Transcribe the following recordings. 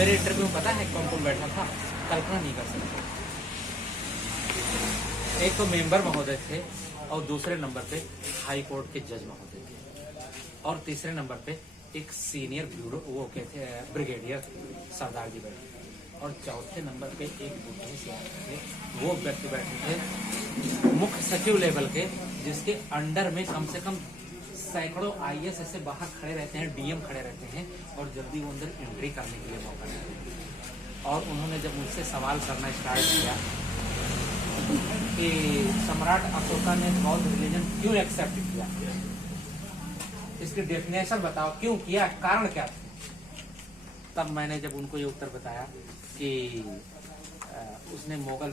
मेरे इंटरव्यू में पता है कौन कौन बैठा था, कल्पना नहीं कर सकते। एक तो मेंबर महोदय थे और दूसरे नंबर पे हाई कोर्ट के जज महोदय थे और तीसरे नंबर पे एक सीनियर ब्यूरो वो कहते हैं ब्रिगेडियर सरदार जी बैठे और चौथे नंबर पे एक बुढ़े से थे, वो व्यक्ति बैठे थे मुख्य सचिव लेवल के, जिसके अंडर में कम से कम सैकड़ों आईएएस ऐसे बाहर खड़े रहते हैं, डीएम खड़े रहते हैं और जल्दी वो अंदर एंट्री करने के लिए मौका नहीं देते। और उन्होंने जब मुझसे सवाल करना स्टार्ट किया कि सम्राट अशोका ने बौद्ध रिलीजन क्यों एक्सेप्ट किया, इसकी डेफिनेशन बताओ, क्यों किया, कारण क्या था। तब मैंने जब उनको ये उत्तर बताया कि उसने मोगल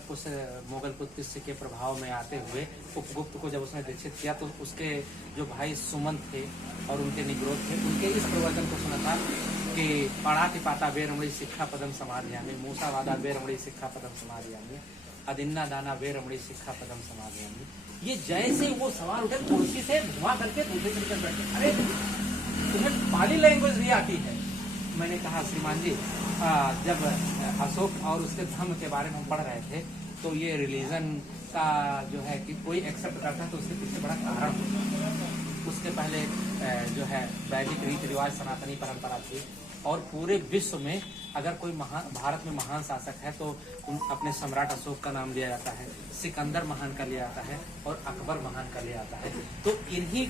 पुत्र के प्रभाव में आते हुए उपगुप्त को जब उसने दीक्षित किया तो उसके जो भाई सुमंत थे और उनके निग्रोध थे, उनके इस प्रवचन को सुना था कि पढ़ाति पाता बेरमणि शिक्षा पदम समाधियामी, मूसा वादा बेरमणि शिक्षा पदम समाधियामी, अदिन्ना दाना बेरमणि शिक्षा पदम समाधियामी। ये जैसे वो सवाल उठे कुर्सी से धुआं करके दूसरे तरीके बैठे, अरे तुम्हें पाली लैंग्वेज भी आती है। मैंने कहा श्रीमान जी जब अशोक और उसके धर्म के बारे में हम पढ़ रहे थे तो ये रिलीजन का जो है कि कोई एक्सेप्ट करता है तो उसके पीछे बड़ा कारण होता है। उसके पहले जो है वैदिक रीति रिवाज सनातनी परंपरा थी और पूरे विश्व में अगर कोई भारत में महान शासक है तो अपने सम्राट अशोक का नाम लिया जाता है, सिकंदर महान का लिया जाता है और अकबर महान का लिया जाता है। तो इन्हीं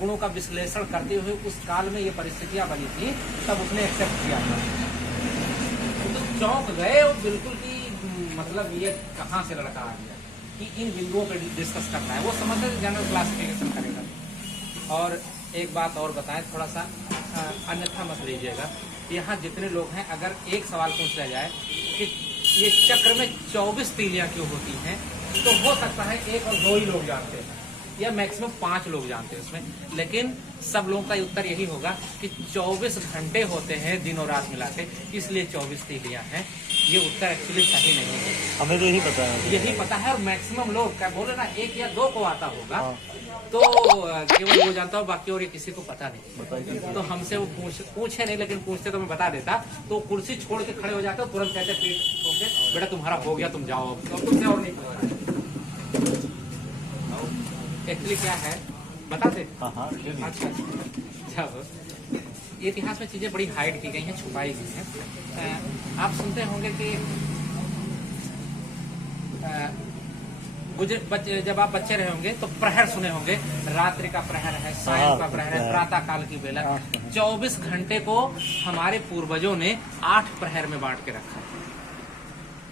गुणों का विश्लेषण करते हुए उस काल में ये परिस्थितियां बनी थी, तब उसने एक्सेप्ट किया था। तो चौंक गए और बिल्कुल कि मतलब ये कहाँ से लड़का आ गया कि इन बिंदुओं पर डिस्कस करना है। वो समझते जनरल क्लासिफिकेशन करेगा। और एक बात और बताएं, थोड़ा सा अन्यथा मत लीजिएगा, यहाँ जितने लोग हैं अगर एक सवाल पूछ लिया जाए कि ये चक्र में 24 तीलियां क्यों होती हैं, तो हो सकता है 1 और 2 ही लोग जानते हैं या मैक्सिमम 5 लोग जानते हैं उसमें, लेकिन सब लोगों का उत्तर यही होगा कि 24 घंटे होते हैं दिन और रात मिला के, इसलिए 24 तीलियां हैं। ये उत्तर एक्चुअली सही नहीं है, हमें तो यही पता है। यही पता है और मैक्सिमम लोग क्या बोले ना 1 या 2 को आता होगा, तो केवल वो जानता हो, बाकी और ये किसी को पता नहीं। तो हमसे वो पूछे नहीं, लेकिन पूछते तो मैं बता देता। तो कुर्सी छोड़ के खड़े हो जाते, तुरंत कहते पीठ ठोक के, बेटा तुम्हारा हो गया, तुम जाओ, तो तुमसे और नहीं पूछा। एक्चुअली क्या है बता दे। अच्छा, जब इतिहास में चीजें बड़ी हाइड की गई हैं, छुपाई गई हैं। आप सुनते होंगे कि जब आप बच्चे रहे होंगे तो प्रहर सुने होंगे, रात्रि का प्रहर है, सायं का प्रहर है, प्रातः काल की बेला। 24 घंटे को हमारे पूर्वजों ने 8 प्रहर में बांट के रखा है।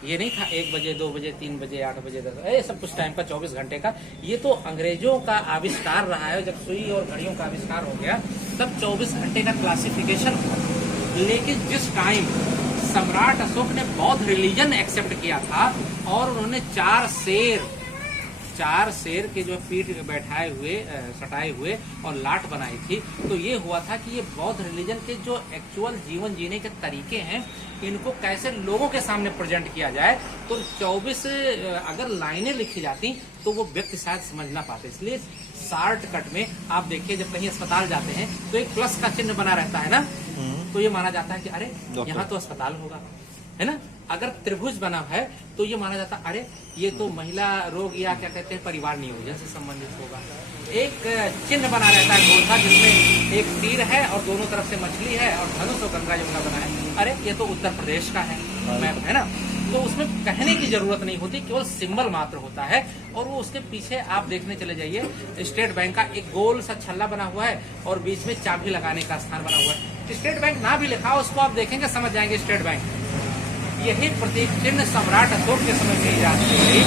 ये नहीं था 1 बजे, 2 बजे, 3 बजे, 8 बजे, 10 बजे, सब कुछ टाइम का 24 घंटे का। ये तो अंग्रेजों का आविष्कार रहा है। जब सुई और घड़ियों का आविष्कार हो गया तब 24 घंटे का क्लासिफिकेशन हुआ। लेकिन जिस टाइम सम्राट अशोक ने बौद्ध रिलीजन एक्सेप्ट किया था और उन्होंने 4 शेर के जो पीठ बैठाए हुए सटाए हुए और लाट बनाई थी, तो ये हुआ था कि ये बौद्ध रिलीजन के जो एक्चुअल जीवन जीने के तरीके हैं, इनको कैसे लोगों के सामने प्रेजेंट किया जाए। तो 24 अगर लाइनें लिखी जाती तो वो व्यक्ति शायद समझ ना पाते। इसलिए शॉर्टकट में आप देखिए, जब कहीं अस्पताल जाते हैं तो एक प्लस का चिन्ह बना रहता है ना, तो ये माना जाता है कि अरे यहाँ तो अस्पताल होगा, है ना। अगर त्रिभुज बना है तो ये माना जाता अरे ये तो महिला रोग या क्या कहते हैं परिवार नियोजन से संबंधित होगा। एक चिन्ह बना रहता है गोल सा, जिसमें एक तीर है और दोनों तरफ से मछली है और धनुष और गंगा यमुना बना है, अरे ये तो उत्तर प्रदेश का है मैप, है ना। तो उसमें कहने की जरूरत नहीं होती, केवल सिंबल मात्र होता है। और वो उसके पीछे आप देखने चले जाइए, स्टेट बैंक का एक गोल सा छल्ला बना हुआ है और बीच में चाबी लगाने का स्थान बना हुआ है। स्टेट बैंक ना भी लिखा हो, उसको आप देखेंगे समझ जाएंगे स्टेट बैंक। यही प्रतीक चिन्ह सम्राट अशोक के समय की इजाद की गई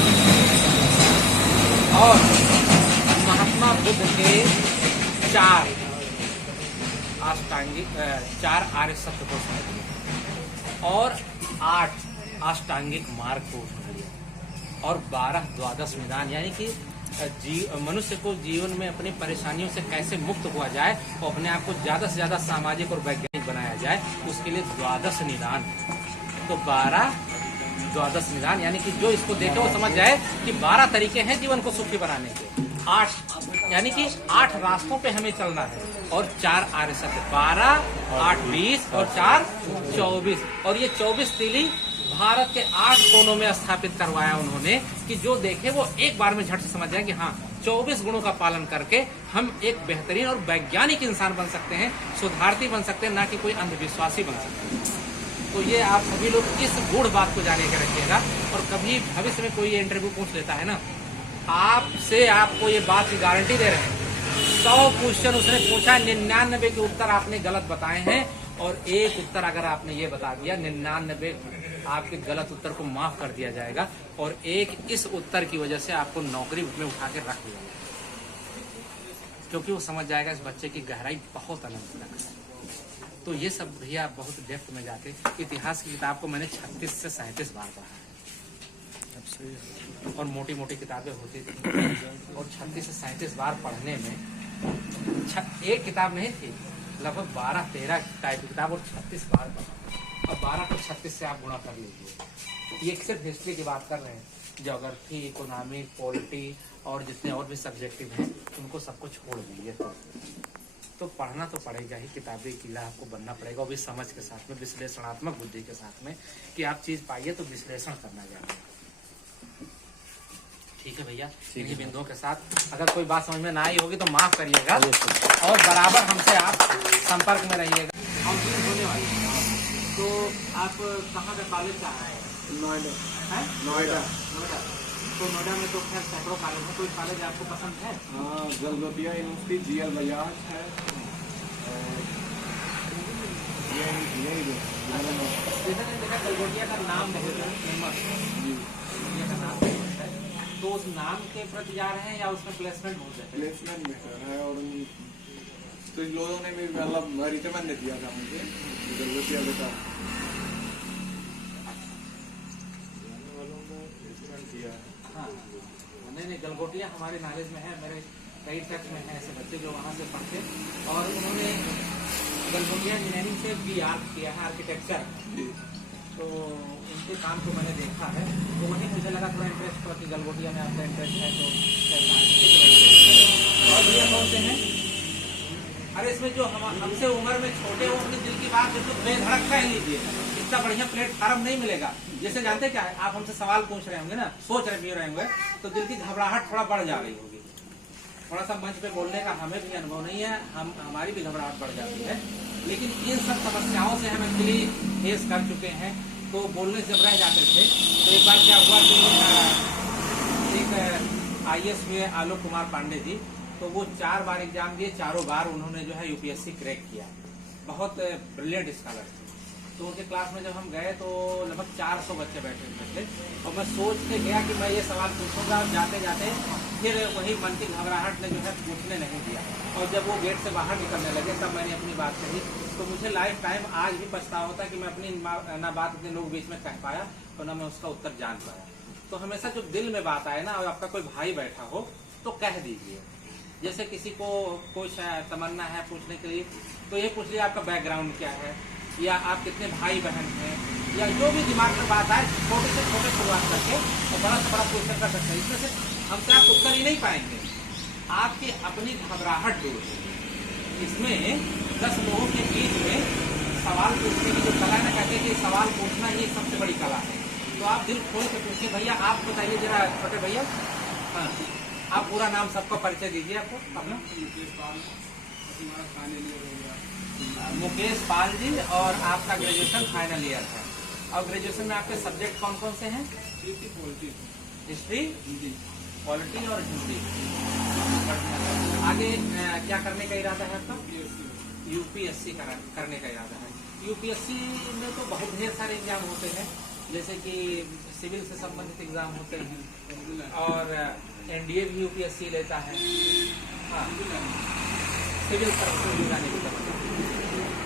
और महात्मा बुद्ध के 4 आर्य सत्य को समझ लिया और 8 अष्टांगिक मार्ग को समझ लिया और 12 द्वादश निदान, यानी कि मनुष्य को जीवन में अपनी परेशानियों से कैसे मुक्त हुआ जाए और अपने आप को ज्यादा से ज्यादा सामाजिक और वैज्ञानिक बनाया जाए, उसके लिए द्वादश निदान। तो 12 द्वादश निदान, यानी कि जो इसको देखे वो समझ जाए कि 12 तरीके हैं जीवन को सुखी बनाने के। 8 यानी कि 8 रास्तों पे हमें चलना है और 4 आर्य सत्य, 12, 8, 20 और 4, 24। और ये 24 तीली भारत के 8 कोनों में स्थापित करवाया उन्होंने, कि जो देखे वो एक बार में झट से समझ जाए कि हाँ 24 गुणों का पालन करके हम एक बेहतरीन और वैज्ञानिक इंसान बन सकते हैं, सुधारती बन सकते हैं, ना कि कोई अंधविश्वासी बन सकते हैं। तो ये आप सभी लोग इस गूढ़ बात को जाने के रखिएगा। और कभी भविष्य में कोई इंटरव्यू पूछ लेता है ना, आपसे आपको ये बात की गारंटी दे रहे हैं, 100 क्वेश्चन उसने पूछा, 99 के उत्तर आपने गलत बताए हैं, और एक उत्तर अगर आपने ये बता दिया, 99 आपके गलत उत्तर को माफ कर दिया जाएगा, और एक इस उत्तर की वजह से आपको नौकरी में उठा के रख दिया जाएगा, क्योंकि वो समझ जाएगा इस बच्चे की गहराई बहुत अनंत तक है। तो ये सब भैया बहुत डेप्थ में जाके, इतिहास की किताब को मैंने 36 से 37 बार पढ़ा है, और मोटी मोटी किताबें होती थी, और 36 से 37 बार पढ़ने में एक किताब नहीं थी, लगभग 12-13 टाइप की किताब, और 36 बार पढ़ा। अब 12 को 36 से आप गुणा कर लीजिए। ये सिर्फ हिस्ट्री की बात कर रहे हैं, ज्योग्राफी, इकोनॉमिक, पॉलिटी और जितने और भी सब्जेक्टिव हैं उनको सबको छोड़ दीजिए। तो पढ़ना तो पड़ेगा ही, किताबी किला आपको बनना पड़ेगा, वो भी समझ के साथ में, विश्लेषणात्मक बुद्धि के साथ में, कि आप चीज पाइए तो विश्लेषण करना जाए। ठीक है भैया, इन्हीं बिंदुओं के साथ अगर कोई बात समझ में ना आई होगी तो माफ करिएगा, और बराबर हमसे आप संपर्क में रहिएगा। हम होने वाले हैं, तो आप कहाँ का कॉलेज चाह रहे हैं? नोएडा। तो नोएडा में तो खैर सैकड़ों कॉलेज है, कोई कॉलेज आपको पसंद है? हाँ, गलगोटिया यूनिवर्सिटी, GL बजाज है, देखा गलगोटिया का नाम बहुत फेमस है, का नाम फेमस है, तो उस नाम के प्रति जा रहे हैं या उसमें प्लेसमेंट बहुत है? प्लेसमेंट बेटर है, और तो इन लोगों ने भी मतलब रिकमेंड दिया था मुझे गलगोटिया बेटा। हाँ, नहीं, गलगोटिया हमारे नॉलेज में है, मेरे कई टच में है ऐसे बच्चे जो वहाँ से पढ़ते, और उन्होंने गलगोटिया इंजीनियरिंग से BArch किया है, आर्किटेक्चर। तो उनके काम को मैंने देखा है, तो वहीं मुझे लगा थोड़ा इंटरेस्ट हुआ कि गलगोटिया में आपका इंटरेस्ट है तो कैसा है। और भैया बोलते हैं, अरे इसमें जो हमसे उम्र में छोटे हो, अपने दिल की बात है तो बेधड़क कह लीजिए, इतना बढ़िया प्लेटफॉर्म नहीं मिलेगा। जैसे जानते क्या है, आप हमसे सवाल पूछ रहे होंगे ना, सोच रहे भी रहे होंगे, तो दिल की घबराहट थोड़ा बढ़ जा रही होगी, थोड़ा सा मंच पे बोलने का हमें भी अनुभव नहीं है, हमारी भी घबराहट बढ़ जाती है, लेकिन इन सब समस्याओं से हम एक्चुअली फेस कर चुके हैं, तो बोलने से जब रह जाते थे। तो एक बार क्या हुआ कि एक IAS हुए आलोक कुमार पांडे जी, तो वो 4 बार एग्जाम दिए, चारों बार उन्होंने जो है UPSC क्रैक किया, बहुत ब्रिलियंट स्कॉलर थे। तो उनके क्लास में जब हम गए तो लगभग 400 बच्चे बैठे हुए थे, और मैं सोच के गया कि मैं ये सवाल पूछूंगा, और जाते जाते फिर वही मन की घबराहट ने जो है पूछने नहीं दिया, और जब वो गेट से बाहर निकलने लगे तब मैंने अपनी बात कही। तो मुझे लाइफ टाइम आज भी पछतावा होता है कि मैं अपनी ना बात इतने लोग बीच में कह पाया, और ना मैं उसका उत्तर जान पाया। तो हमेशा जो दिल में बात आए ना, और आपका कोई भाई बैठा हो तो कह दीजिए। जैसे किसी को कुछ तमन्ना है पूछने के लिए, तो ये पूछ लिया आपका बैकग्राउंड क्या है, या आप कितने भाई बहन हैं, या जो भी दिमाग में बात आए, छोटे से छोटे शुरुआत करके और बड़ा से बड़ा क्वेश्चन कर सकते हैं। इसमें से हमसे आप उत्तर ही नहीं पाएंगे, आपकी अपनी घबराहट दूर है। इसमें 10 लोगों के बीच में सवाल पूछने की जो कला है ना, कहते हैं कि सवाल पूछना ही सबसे बड़ी कला है। तो आप दिल खोल के पूछिए। भैया आप बताइए जरा, छोटे भैया, हाँ, आप पूरा नाम सबको परिचय दीजिए आपको अपना। मुकेश पाल जी, और आपका ग्रेजुएशन फाइनल ईयर है, और ग्रेजुएशन में आपके सब्जेक्ट कौन कौन से हैं? हिस्ट्री, पॉलिटी और हिंदी। आगे क्या करने का इरादा है आपका? UPSC करने का इरादा है। UPSC में तो बहुत ढेर सारे एग्जाम होते हैं, जैसे कि सिविल से संबंधित एग्जाम होते हैं, और NDA भी UPSC लेता है। हाँ, सिविल सर्विस जाने की तरफ।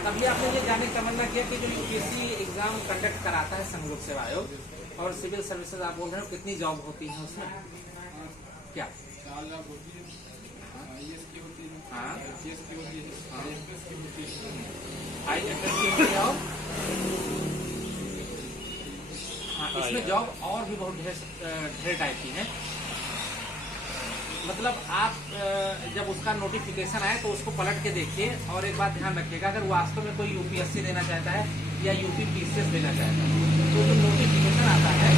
तभी आपने ये जाने का तमन्ना किया कि जो UPSC एग्जाम कंडक्ट कराता है संघ सेवा आयोग, और सिविल सर्विसेज आप बोल रहे हो, कितनी जॉब होती है उसमें? क्या? हाँ, हाँ, इसमें जॉब और भी बहुत ढेर टाइप की है। मतलब आप जब उसका नोटिफिकेशन आए तो उसको पलट के देखिए, और एक बात ध्यान रखिएगा, अगर वास्तव में कोई यूपीएससी देना चाहता है या यूपी पीसीएस देना चाहता है तो जो नोटिफिकेशन आता है